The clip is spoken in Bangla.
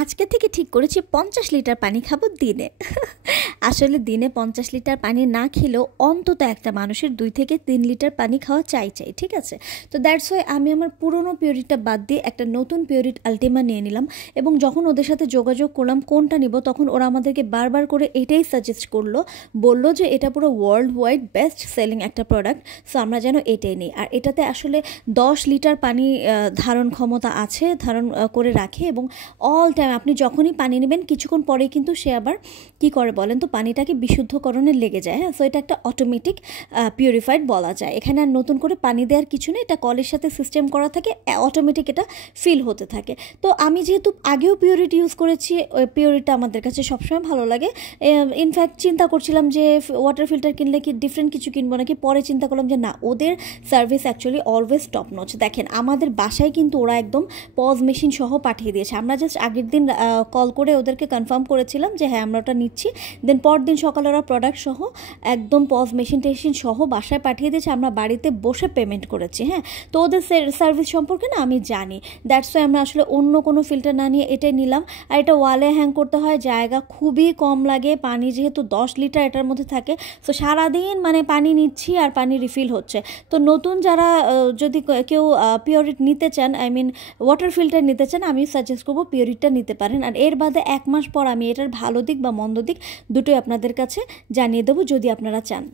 আজকে থেকে ঠিক করেছি 50 লিটার পানি খাবো দিনে। আসলে দিনে 50 লিটার পানি না খেলেও অন্তত একটা মানুষের 2 থেকে 3 লিটার পানি খাওয়া চাই, ঠিক আছে? তো দ্যাটস ওয়াই আমি আমার পুরনো পিওরিটটা বাদ দিয়ে একটা নতুন পিওরিট আলটিমা নিয়ে নিলাম, এবং যখন ওদের সাথে যোগাযোগ করলাম কোনটা নিব, তখন ওরা আমাদেরকে বারবার করে এটাই সাজেস্ট বললো যে এটা পুরো ওয়ার্ল্ড ওয়াইড বেস্ট সেলিং একটা প্রোডাক্ট, সো আমরা যেন এটাই নিই। আর এটাতে আসলে 10 লিটার পানি ধারণ ক্ষমতা আছে, ধারণ করে রাখে, এবং অল টাইম আপনি যখনই পানি নেবেন কিছুক্ষণ পরেই কিন্তু সে আবার কী করে বলেন তো, পানিটাকে বিশুদ্ধকরণে লেগে যায়। হ্যাঁ, সো এটা একটা অটোমেটিক পিউরিফাইড বলা যায়। এখানে আর নতুন করে পানি দেওয়ার কিছু নেই, এটা কলের সাথে সিস্টেম করা থাকে, অটোমেটিক এটা ফিল হতে থাকে। তো আমি যেহেতু আগেও পিউরিট ইউজ করেছি, ওই পিউরিটটা আমাদের কাছে সবসময় ভালো লাগে। ইনফ্যাক্ট চিন্তা করছিলাম যে ওয়াটার ফিল্টার কিনলে কি ডিফারেন্ট কিছু কিনবো নাকি, পরে চিন্তা করলাম যে না, ওদের service actually always top notch. দেখেন আমাদের বাসায় কিন্তু ওরা একদম পজ মেশিন সহ পাঠিয়ে দিয়েছে। আমরা জাস্ট আগের দিন কল করে ওদেরকে কনফার্ম করেছিলাম যে হ্যাঁ আমরা ওটা নিচ্ছি, দেন পরদিন সকালে ওরা প্রোডাক্ট সহ একদম পজ মেশিন সহ বাসায় পাঠিয়ে দিয়েছে। আমরা বাড়িতে বসে পেমেন্ট করেছি। হ্যাঁ, তো ওদের সার্ভিস সম্পর্কে না আমি জানি, দ্যাটস ওয়াই আমরা আসলে অন্য কোনো ফিল্টার না নিয়ে এটাই নিলাম। আর এটা ওয়ালে হ্যাং করতে হয়, জায়গা খুবই কম লাগে, পানি যেহেতু 10 লিটার এটার মধ্যে থাকে, তো সারাদিন মানে পানি নিচ্ছি আর পানি রিফিল হচ্ছে। তো নতুন যারা যদি কেউ পিওরিট নিতে চান, আই মিন ওয়াটার ফিল্টার নিতে চান, আমি সাজেস্ট করবো পিওরিটটা নিতে পারেন। আর এর বাদে 1 মাস পর আমি এটার ভালো দিক বা মন্দ দিক দুটোই আপনাদের কাছে জানিয়ে দেবো যদি আপনারা চান।